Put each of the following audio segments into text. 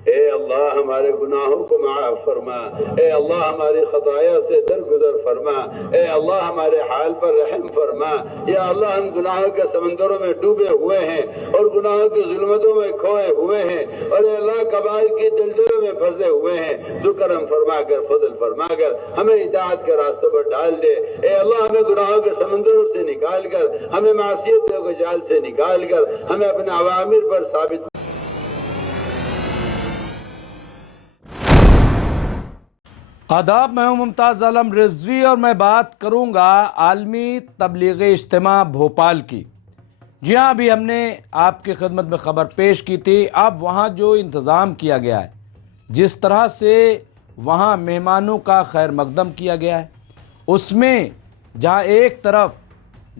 ए अल्लाह हमारे गुनाहों को माफ फरमा, ए अल्लाह हमारी खताया से दरगुजर फरमा, ए अल्लाह हमारे हाल पर रहम फरमा। या अल्लाह हम गुनाहों के समंदरों में डूबे हुए हैं और गुनाहों की जुल्मतों में खोए हुए हैं और अल्लाह कबाइल की दलदलों में फंसे हुए हैं। जो करम फरमा कर, फजल फरमा कर हमें हिदायत के रास्तों पर डाल दे। ए अल्लाह हमें गुनाहों के समंदरों से निकाल कर, हमें मासियतों के जाल से निकाल कर हमें अपने अवामिर पर साबित। आदाब, मैं हूं मुमताज़ आलम रिजवी और मैं बात करूंगा आलमी तबलीगी इज्तिमा भोपाल की। जी हाँ, अभी हमने आपकी खिदमत में ख़बर पेश की थी। अब वहाँ जो इंतज़ाम किया गया है, जिस तरह से वहाँ मेहमानों का खैर मकदम किया गया है, उसमें जहाँ एक तरफ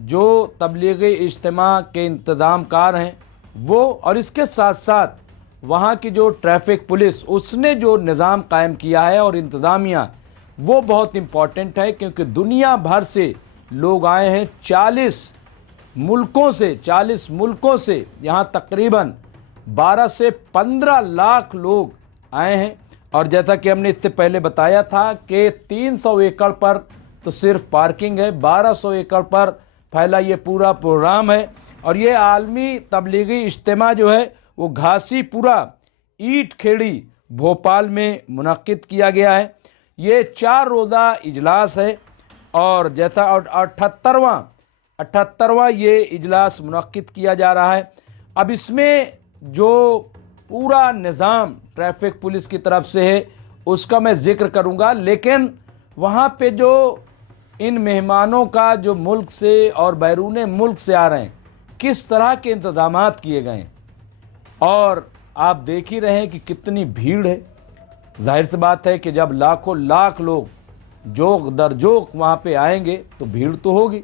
जो तबलीगी इज्तिमा के इंतज़ामकार हैं वो, और इसके साथ साथ वहाँ की जो ट्रैफिक पुलिस उसने जो निज़ाम कायम किया है और इंतज़ामिया, वो बहुत इम्पॉर्टेंट है क्योंकि दुनिया भर से लोग आए हैं। 40 मुल्कों से यहाँ तकरीबन 12 से 15 लाख लोग आए हैं। और जैसा कि हमने इससे पहले बताया था कि 300 एकड़ पर तो सिर्फ पार्किंग है, 1200 एकड़ पर फैला ये पूरा प्रोग्राम है। और ये आलमी तबलीगी इज्तिमा जो है वो घासीपुरा ईट खेड़ी भोपाल में मुनक्किद किया गया है। ये 4 रोज़ा इजलास है और जैसा 78वां ये इजलास मुनक्किद किया जा रहा है। अब इसमें जो पूरा निज़ाम ट्रैफिक पुलिस की तरफ से है उसका मैं ज़िक्र करूंगा, लेकिन वहाँ पे जो इन मेहमानों का जो मुल्क से और बैरून मुल्क से आ रहे हैं, किस तरह के इंतज़ामात किए गए हैं, और आप देख ही रहे हैं कि कितनी भीड़ है। जाहिर सी बात है कि जब लाखों लाख लोग जोक दर जोक वहाँ पे आएंगे तो भीड़ तो होगी,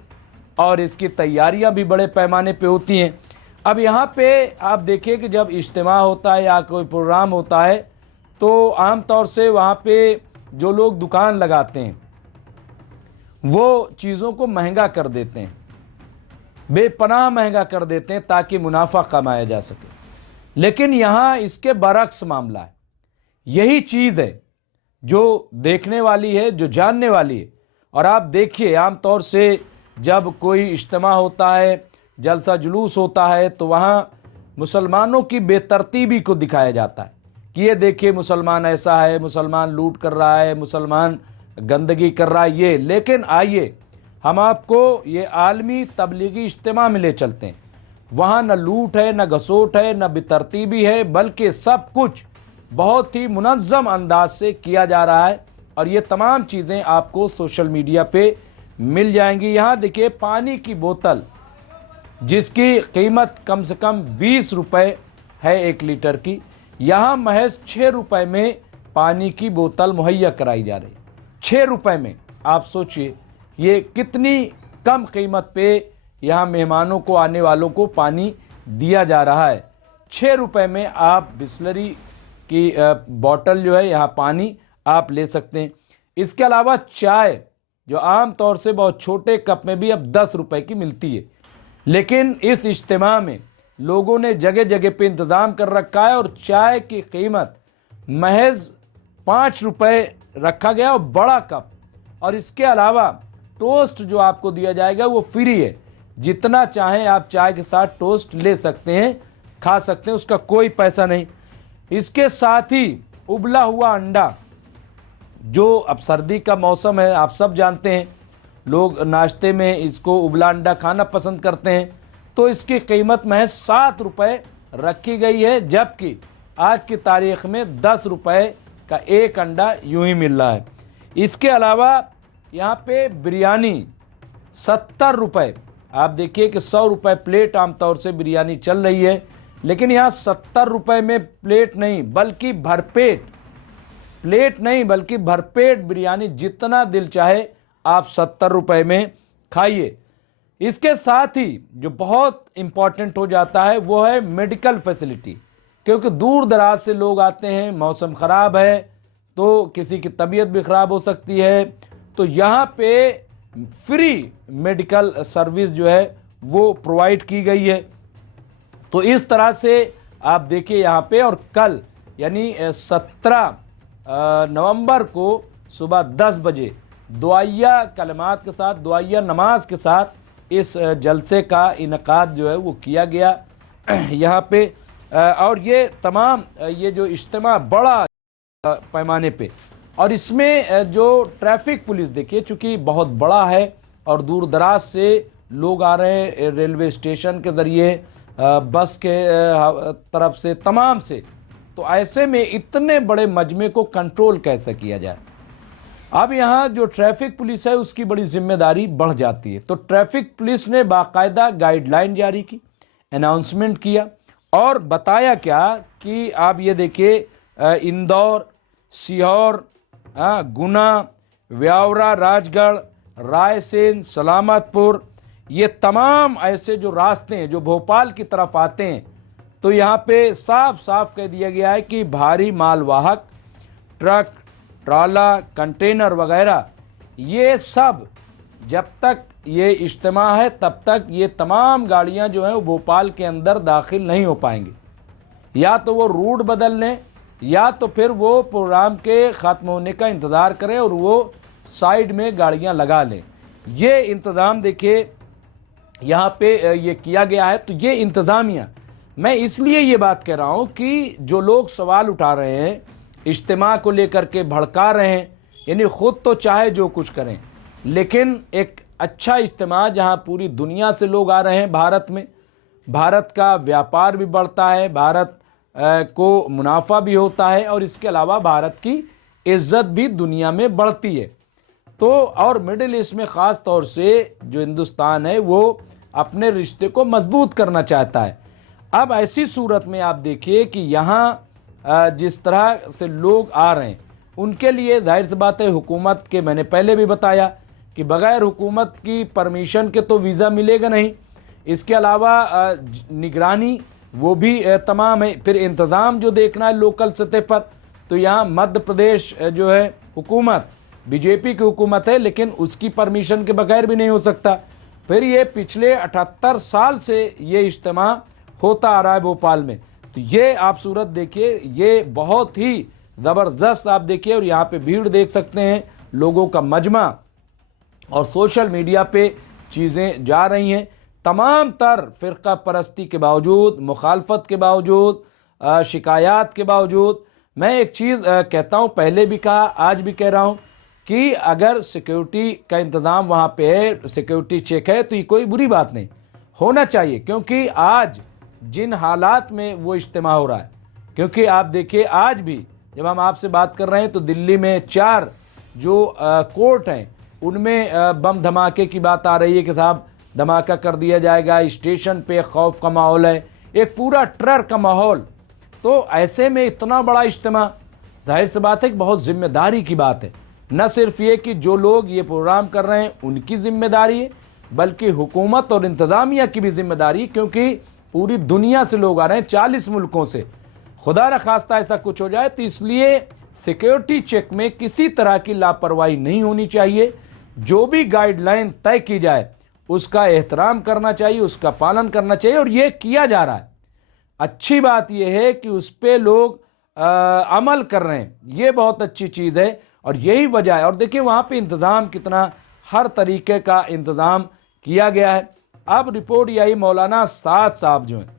और इसकी तैयारियां भी बड़े पैमाने पे होती हैं। अब यहाँ पे आप देखिए कि जब इज्तिमा होता है या कोई प्रोग्राम होता है तो आम तौर से वहाँ पे जो लोग दुकान लगाते हैं वो चीज़ों को महंगा कर देते हैं, बेपनाह महंगा कर देते हैं ताकि मुनाफा कमाया जा सके। लेकिन यहाँ इसके बरक्स मामला है। यही चीज़ है जो देखने वाली है, जो जानने वाली है। और आप देखिए, आम तौर से जब कोई इज्तिमा होता है, जलसा जुलूस होता है, तो वहाँ मुसलमानों की बेतरतीबी को दिखाया जाता है कि ये देखिए मुसलमान ऐसा है, मुसलमान लूट कर रहा है, मुसलमान गंदगी कर रहा है ये। लेकिन आइए हम आपको ये आलमी तबलीगी इज्तिमा में ले चलते हैं। वहाँ न लूट है, न घसोट है, न बेतरतीबी है, बल्कि सब कुछ बहुत ही मुनज़्ज़म अंदाज से किया जा रहा है। और ये तमाम चीज़ें आपको सोशल मीडिया पे मिल जाएंगी। यहाँ देखिए, पानी की बोतल जिसकी कीमत कम से कम 20 रुपये है 1 लीटर की, यहाँ महज 6 रुपये में पानी की बोतल मुहैया कराई जा रही है। 6 रुपये में आप सोचिए ये कितनी कम कीमत पे यहाँ मेहमानों को, आने वालों को पानी दिया जा रहा है। 6 रुपये में आप बिस्लरी की बोतल जो है, यहाँ पानी आप ले सकते हैं। इसके अलावा चाय जो आम तौर से बहुत छोटे कप में भी अब 10 रुपये की मिलती है, लेकिन इस इज्तिमा में लोगों ने जगह जगह पे इंतज़ाम कर रखा है और चाय की कीमत महज 5 रुपये रखा गया और बड़ा कप। और इसके अलावा टोस्ट जो आपको दिया जाएगा वो फ्री है, जितना चाहें आप चाय के साथ टोस्ट ले सकते हैं, खा सकते हैं, उसका कोई पैसा नहीं। इसके साथ ही उबला हुआ अंडा, जो अब सर्दी का मौसम है, आप सब जानते हैं, लोग नाश्ते में इसको उबला अंडा खाना पसंद करते हैं, तो इसकी कीमत महज 7 रुपये रखी गई है, जबकि आज की तारीख में 10 रुपये का एक अंडा यूं ही मिल रहा है। इसके अलावा यहाँ पे बिरयानी 70 रुपये, आप देखिए कि 100 रुपये प्लेट आमतौर से बिरयानी चल रही है, लेकिन यहाँ 70 रुपये में प्लेट नहीं बल्कि भरपेट बिरयानी, जितना दिल चाहे आप 70 रुपये में खाइए। इसके साथ ही जो बहुत इम्पॉर्टेंट हो जाता है वो है मेडिकल फैसिलिटी, क्योंकि दूर दराज से लोग आते हैं, मौसम ख़राब है तो किसी की तबीयत भी ख़राब हो सकती है, तो यहाँ पे फ्री मेडिकल सर्विस जो है वो प्रोवाइड की गई है। तो इस तरह से आप देखिए यहाँ पे, और कल यानी 17 नवंबर को सुबह 10 बजे दुआया कलमात के साथ, दुआया नमाज के साथ इस जलसे का इनकाद जो है वो किया गया यहाँ पे। और ये तमाम ये जो इज्तिमा बड़ा पैमाने पे, और इसमें जो ट्रैफिक पुलिस देखिए चूँकि बहुत बड़ा है और दूर दराज से लोग आ रहे हैं, रेलवे स्टेशन के ज़रिए, बस के तरफ से, तमाम से, तो ऐसे में इतने बड़े मजमे को कंट्रोल कैसे किया जाए। अब यहाँ जो ट्रैफिक पुलिस है उसकी बड़ी जिम्मेदारी बढ़ जाती है। तो ट्रैफिक पुलिस ने बाकायदा गाइडलाइन जारी की, अनाउंसमेंट किया और बताया क्या कि आप ये देखिए इंदौर, सीहोर, गुना, व्यावरा, राजगढ़, रायसेन, सलामतपुर, ये तमाम ऐसे जो रास्ते हैं जो भोपाल की तरफ आते हैं, तो यहाँ पे साफ साफ कह दिया गया है कि भारी मालवाहक ट्रक, ट्राला, कंटेनर वगैरह ये सब जब तक ये इज्तिमा है तब तक ये तमाम गाड़ियाँ जो हैं वो भोपाल के अंदर दाखिल नहीं हो पाएंगी। या तो वो रूट बदल लें या तो फिर वो प्रोग्राम के ख़त्म होने का इंतज़ार करें और वो साइड में गाड़ियाँ लगा लें। ये इंतज़ाम देखिए यहाँ पे ये किया गया है। तो ये इंतज़ामिया, मैं इसलिए ये बात कह रहा हूँ कि जो लोग सवाल उठा रहे हैं, इज्तिमा को लेकर के भड़का रहे हैं, यानी ख़ुद तो चाहे जो कुछ करें, लेकिन एक अच्छा इज्तिमा जहाँ पूरी दुनिया से लोग आ रहे हैं भारत में, भारत का व्यापार भी बढ़ता है, भारत को मुनाफा भी होता है और इसके अलावा भारत की इज्जत भी दुनिया में बढ़ती है। तो और मिडिल ईस्ट में ख़ास तौर से जो हिंदुस्तान है वो अपने रिश्ते को मजबूत करना चाहता है। अब ऐसी सूरत में आप देखिए कि यहाँ जिस तरह से लोग आ रहे हैं उनके लिए जाहिर सी बात है हुकूमत के, मैंने पहले भी बताया कि बग़ैर हुकूमत की परमिशन के तो वीज़ा मिलेगा नहीं। इसके अलावा निगरानी वो भी तमाम है। फिर इंतज़ाम जो देखना है लोकल सतह पर, तो यहाँ मध्य प्रदेश जो है हुकूमत बीजेपी की हुकूमत है, लेकिन उसकी परमिशन के बगैर भी नहीं हो सकता। फिर ये पिछले 78 साल से ये इज्तिमा होता आ रहा है भोपाल में। तो ये आप सूरत देखिए, ये बहुत ही ज़बरदस्त आप देखिए, और यहाँ पे भीड़ देख सकते हैं, लोगों का मजमा, और सोशल मीडिया पे चीज़ें जा रही हैं। तमाम तर फ़िरका परस्ती के बावजूद, मुखालफत के बावजूद, शिकायत के बावजूद, मैं एक चीज़ कहता हूँ, पहले भी कहा, आज भी कह रहा हूँ कि अगर सिक्योरिटी का इंतज़ाम वहाँ पे है, सिक्योरिटी चेक है, तो ये कोई बुरी बात नहीं, होना चाहिए। क्योंकि आज जिन हालात में वो इज्तिमा हो रहा है, क्योंकि आप देखिए आज भी जब हम आपसे बात कर रहे हैं तो दिल्ली में 4 जो कोर्ट हैं उनमें बम धमाके की बात आ रही है कि साहब धमाका कर दिया जाएगा, स्टेशन पे खौफ का माहौल है, एक पूरा टेरर का माहौल। तो ऐसे में इतना बड़ा इज्तिमा, जाहिर सी बात है कि बहुत जिम्मेदारी की बात है। न सिर्फ ये कि जो लोग ये प्रोग्राम कर रहे हैं उनकी जिम्मेदारी है, बल्कि हुकूमत और इंतज़ामिया की भी जिम्मेदारी, क्योंकि पूरी दुनिया से लोग आ रहे हैं, 40 मुल्कों से। खुदा न खास्ता ऐसा कुछ हो जाए, तो इसलिए सिक्योरिटी चेक में किसी तरह की लापरवाही नहीं होनी चाहिए। जो भी गाइडलाइन तय की जाए उसका एहतराम करना चाहिए, उसका पालन करना चाहिए, और ये किया जा रहा है। अच्छी बात यह है कि उस पर लोग अमल कर रहे हैं, ये बहुत अच्छी चीज़ है, और यही वजह है। और देखिए वहाँ पे इंतज़ाम कितना, हर तरीके का इंतज़ाम किया गया है। अब रिपोर्ट यही, मौलाना साद साहब जो हैं,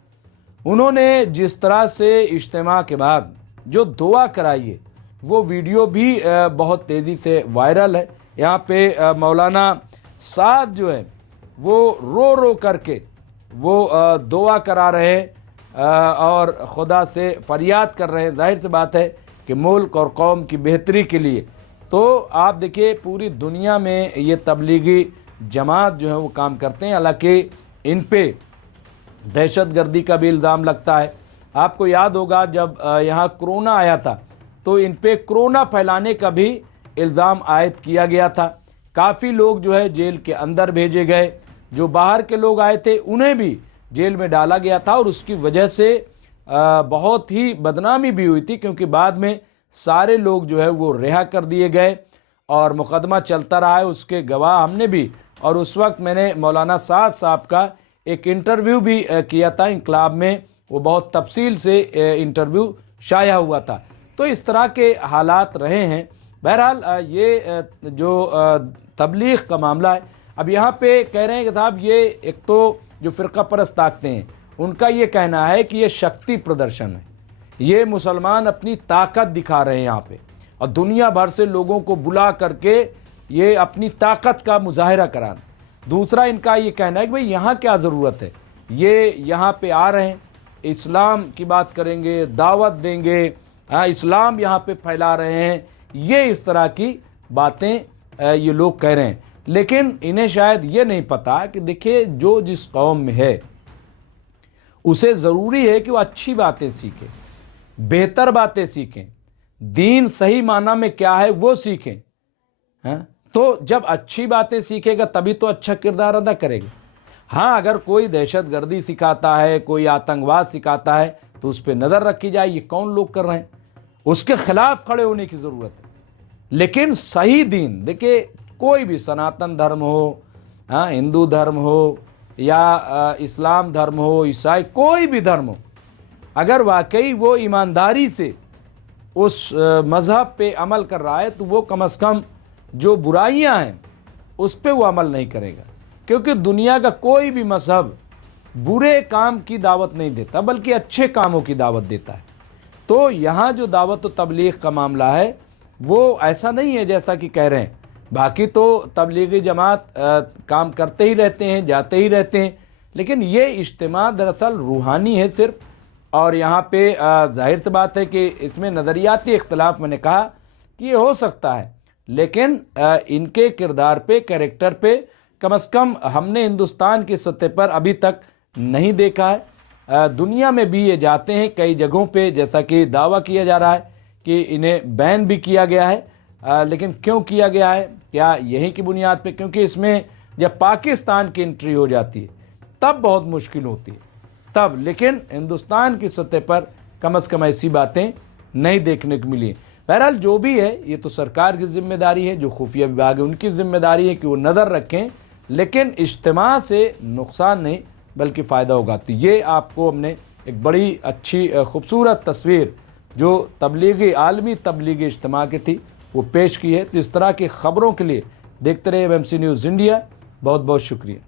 उन्होंने जिस तरह से इज्तिमा के बाद जो दुआ कराई है, वो वीडियो भी बहुत तेज़ी से वायरल है। यहाँ पे मौलाना साद जो है वो रो रो करके वो दुआ करा रहे हैं और खुदा से फरियाद कर रहे हैं, जाहिर सी बात है कि मुल्क और कौम की बेहतरी के लिए। तो आप देखिए पूरी दुनिया में ये तबलीगी जमात जो है वो काम करते हैं, हालांकि इन पे दहशतगर्दी का भी इल्ज़ाम लगता है। आपको याद होगा जब यहाँ कोरोना आया था तो इन पे कोरोना फैलाने का भी इल्ज़ाम आयद किया गया था। काफ़ी लोग जो है जेल के अंदर भेजे गए, जो बाहर के लोग आए थे उन्हें भी जेल में डाला गया था, और उसकी वजह से बहुत ही बदनामी भी हुई थी, क्योंकि बाद में सारे लोग जो है वो रिहा कर दिए गए और मुकदमा चलता रहा है। उसके गवाह हमने भी, और उस वक्त मैंने मौलाना साद साहब का एक इंटरव्यू भी किया था इंकलाब में, वो बहुत तफसील से इंटरव्यू शाया हुआ था। तो इस तरह के हालात रहे हैं। बहरहाल ये जो तबलीग का मामला है, अब यहाँ पे कह रहे हैं कि साहब ये एक तो जो फ़िरका परस्त ताकतें हैं उनका ये कहना है कि ये शक्ति प्रदर्शन है, ये मुसलमान अपनी ताकत दिखा रहे हैं यहाँ पे और दुनिया भर से लोगों को बुला करके ये अपनी ताकत का मुजाहरा कराना। दूसरा इनका ये कहना है कि भाई यहाँ क्या ज़रूरत है, ये यहाँ पे आ रहे हैं, इस्लाम की बात करेंगे, दावत देंगे, इस्लाम यहाँ पे फैला रहे हैं, ये इस तरह की बातें ये लोग कह रहे हैं। लेकिन इन्हें शायद ये नहीं पता कि देखिए जो जिस कौम में है उसे ज़रूरी है कि वो अच्छी बातें सीखे, बेहतर बातें सीखें, दीन सही माना में क्या है वो सीखें। तो जब अच्छी बातें सीखेगा तभी तो अच्छा किरदार अदा करेगा। हाँ, अगर कोई दहशतगर्दी सिखाता है, कोई आतंकवाद सिखाता है तो उस पर नज़र रखी जाए, ये कौन लोग कर रहे हैं, उसके खिलाफ खड़े होने की ज़रूरत है। लेकिन सही दीन, देखिए कोई भी सनातन धर्म हो, हिंदू धर्म हो या इस्लाम धर्म हो, ईसाई, कोई भी धर्म हो, अगर वाकई वो ईमानदारी से उस मज़हब पे अमल कर रहा है तो वो कम से कम जो बुराइयां हैं उस पे वो अमल नहीं करेगा। क्योंकि दुनिया का कोई भी मज़हब बुरे काम की दावत नहीं देता बल्कि अच्छे कामों की दावत देता है। तो यहाँ जो दावत व तबलीग का मामला है वो ऐसा नहीं है जैसा कि कह रहे हैं। बाकी तो तबलीगी जमात काम करते ही रहते हैं, जाते ही रहते हैं, लेकिन ये इज्तिमा दरअसल रूहानी है सिर्फ। और यहाँ पे जाहिर सी बात है कि इसमें नज़रियाती इख्तलाफ, मैंने कहा कि ये हो सकता है, लेकिन इनके किरदार पे, कैरेक्टर पे कम से कम हमने हिंदुस्तान की सतह पर अभी तक नहीं देखा है। दुनिया में भी ये जाते हैं कई जगहों पे, जैसा कि दावा किया जा रहा है कि इन्हें बैन भी किया गया है। लेकिन क्यों किया गया है, क्या यही की बुनियाद पे? क्योंकि इसमें जब पाकिस्तान की एंट्री हो जाती है तब बहुत मुश्किल होती है तब। लेकिन हिंदुस्तान की सतह पर कम से कम ऐसी बातें नहीं देखने को मिली। बहरहाल जो भी है ये तो सरकार की जिम्मेदारी है, जो खुफिया विभाग है उनकी जिम्मेदारी है कि वो नज़र रखें, लेकिन इज्तिमा से नुकसान नहीं बल्कि फ़ायदा होगा। तो ये आपको हमने एक बड़ी अच्छी खूबसूरत तस्वीर जो तबलीगी, आलमी तबलीगी इज्तिमा की थी वो पेश की है। तो इस तरह की ख़बरों के लिए देखते रहिए एमएमसी न्यूज़ इंडिया। बहुत बहुत शुक्रिया।